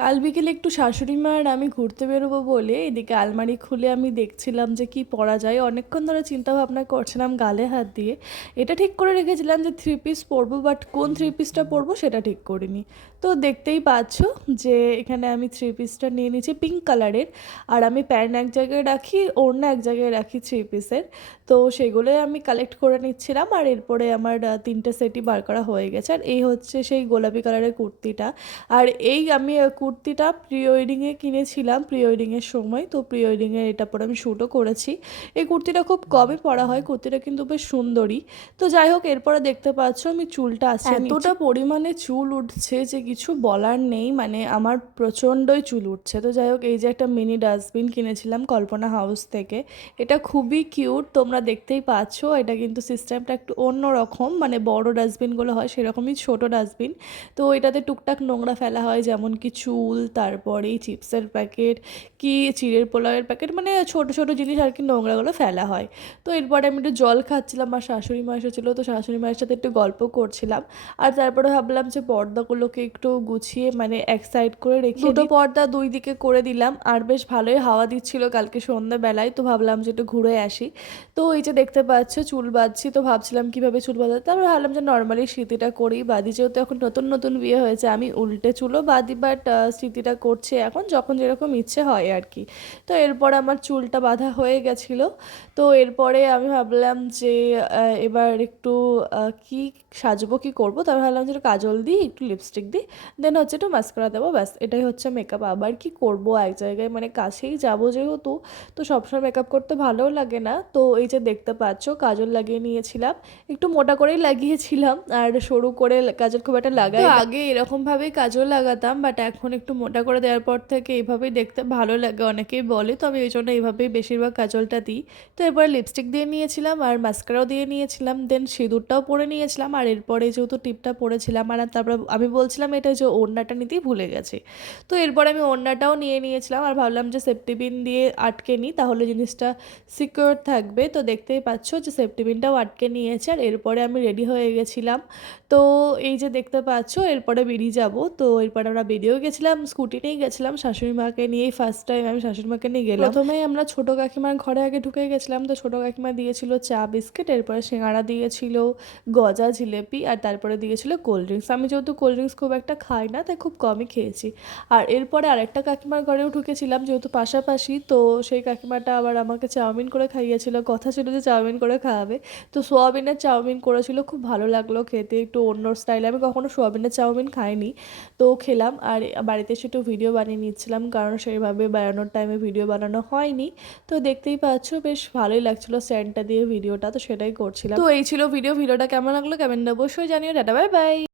কাল বিকেলে একটু শাশুড়ি মা আর আমি ঘুরতে বেরোবো বলে এদিকে আলমারি খুলে আমি দেখছিলাম যে কি পরা যায়। অনেকক্ষণ ধরে চিন্তা ভাবনা করছিলাম গালে হাত দিয়ে। এটা ঠিক করে রেখেছিলাম যে থ্রি পিস পরবো, বাট কোন থ্রি পিসটা পরবো সেটা ঠিক করিনি। তো দেখতেই পাচ্ছ যে এখানে আমি থ্রি পিসটা নিয়ে নিয়েছি পিঙ্ক কালারের। আর আমি প্যান্ট এক জায়গায় রাখি, ওড়না এক জায়গায় রাখি থ্রি পিসের। তো সেগুলোই আমি কালেক্ট করে নিচ্ছিলাম। আর এরপরে আমার তিনটে সেটই বার করা হয়ে গেছে। আর এই হচ্ছে সেই গোলাপি কালারের কুর্তিটা। আর এই আমি কুর্তিটা প্রি ওয়েডিংয়ে কিনেছিলাম, প্রি ওয়েডিংয়ের সময়। তো প্রি ওয়েডিংয়ে এটা পরে আমি শ্যুটও করেছি। এই কুর্তিটা খুব কমই পরা হয়, কুর্তিটা কিন্তু বেশ সুন্দরই। তো যাই হোক, এরপরে দেখতে পাচ্ছ আমি চুলটা আঁচড়ে নিচ্ছি। এতটা পরিমাণে চুল উঠছে যে কিছু বলার নেই, মানে আমার প্রচণ্ডই চুল উঠছে। তো যাই হোক, এই যে একটা মিনি ডাস্টবিন কিনেছিলাম কল্পনা হাউস থেকে, এটা খুবই কিউট, তোমরা দেখতেই পাচ্ছ। এটা কিন্তু সিস্টেমটা একটু অন্য রকম, মানে বড় ডাস্টবিনগুলো হয় সেরকমই ছোট ডাস্টবিন। তো এটাতে টুকটাক নোংরা ফেলা হয়, যেমন কি চুল, তারপরে চিপসের প্যাকেট, কি চিড়ের পোলাওয়ের প্যাকেট, মানে ছোট ছোট জিনিস আর কি নোংরাগুলো ফেলা হয়। তো এরপরে আমি একটু জল খাচ্ছিলাম, আর শাশুড়ি মা এসেছিলো, তো শাশুড়ি মায়ের সাথে একটু গল্প করছিলাম। আর তারপরে ভাবলাম যে পর্দাগুলোকে একটু গুছিয়ে মানে এক সাইড করে রেখে দুটো পর্দা দুই দিকে করে দিলাম। আর বেশ ভালোই হাওয়া দিচ্ছিল কালকে সন্ধ্যাবেলায়, তো ভাবলাম যে একটু ঘুরে আসি। তো এই যে দেখতে পাচ্ছ চুল বাঁধছি, তো ভাবছিলাম কিভাবে চুল বাঁধাতে। তারপর ভাবলাম যে নর্মালি স্মৃতিটা করি, বাঁধি, যেহেতু এখন নতুন নতুন বিয়ে হয়েছে আমি উল্টে চুলও বাঁধি, বাট স্মৃতিটা করছে এখন যখন যেরকম ইচ্ছে হয় আর কি। তো এরপর আমার চুলটা বাঁধা হয়ে গেছিলো। তো এরপরে আমি ভাবলাম যে এবার একটু কি সাজবো, কি করবো। তারপর ভাবলাম যে একটু কাজল দিই, একটু লিপস্টিক দিই, দেন হচ্ছে একটু মাস্কারা দেবো, ব্যাস এটাই হচ্ছে মেকআপ। আবার কি করব, এক জায়গায় মানে কাছেই যাবো যেহেতু, তো সবসময় মেকআপ করতে ভালোও লাগে না। তো এই যে দেখতে পাচ্ছ কাজল লাগিয়ে নিয়েছিলাম, একটু মোটা করেই লাগিয়েছিলাম, আর সরু করে কাজল খুব একটা লাগাই না। আগে এরকমভাবেই কাজল লাগাতাম, বাট এখন একটু মোটা করে দেওয়ার পর থেকে এইভাবেই দেখতে ভালো লাগে, অনেকেই বলে, তো আমি এই জন্য এইভাবেই বেশিরভাগ কাজলটা দিই। তো এরপরে লিপস্টিক দিয়ে নিয়েছিলাম আর মাস্কারাও দিয়ে নিয়েছিলাম, দেন সিঁদুরটাও পরে নিয়েছিলাম। আর এরপরে যেহেতু টিপটা পরেছিলাম, আর তারপর আমি বলছিলাম এটা যে ওড়নাটা নিতেই ভুলে গেছি। তো এরপরে আমি ওড়নাটাও নিয়ে নিয়েছিলাম, আর ভাবলাম যে সেফটি পিন দিয়ে আটকে নিই, তাহলে জিনিসটা সিকিউর থাকবে। তো দেখতেই পাচ্ছ যে সেফটি পিনটাও আটকে নিয়েছে। আর এরপরে আমি রেডি হয়ে গেছিলাম। তো এই যে দেখতে পাচ্ছ এরপরে বেরিয়ে যাব। তো এরপরে আমরা বেরিয়েও গেছিলাম, স্কুটি নিয়েই গেছিলাম, শাশুড়ি মাকে নিয়েই ফার্স্ট টাইম আমি শাশুড়ি মাকে নিয়ে গেলাম। প্রথমেই আমরা ছোটো কাকিমার ঘরে আগে ঢুকে গেছিলাম। তো ছোটো কাকিমা দিয়েছিল চা বিস্কিট, এরপরে সিঙ্গাড়া দিয়েছিল, গজা, জিলেপি, আর তারপরে দিয়েছিল কোল্ড ড্রিঙ্কস। আমি যেহেতু কোল্ড ড্রিঙ্কস খুব একটা খাই না, তাই খুব কমই খেয়েছি। আর এরপরে আরেকটা কাকিমার ঘরেও ঢুকেছিলাম, যেহেতু পাশাপাশি। তো সেই কাকিমাটা আবার আমাকে চাউমিন করে খাইয়েছিল, কথা ছিল যে চাউমিন করে খাওয়াবে। তো সোয়াবিনের চাউমিন করেছিল, খুব ভালো লাগলো খেতে, একটু অন্য স্টাইলে, আমি কখনো সোয়াবিনের চাউমিন খাইনি। তো খেলাম, আর বাড়িতে এসে একটু ভিডিও বানিয়ে নিচ্ছিলাম, কারণ সেইভাবে বেড়ানোর টাইমে ভিডিও বানানো হয়নি। তো দেখতেই পাচ্ছ বেশ ভালোই লাগছিলো স্ট্যান্ডটা দিয়ে ভিডিওটা, তো সেটাই করছিলাম। তো এই ছিল ভিডিওটা কেমন লাগলো কমেন্টে অবশ্যই জানিও। Tata, bye bye.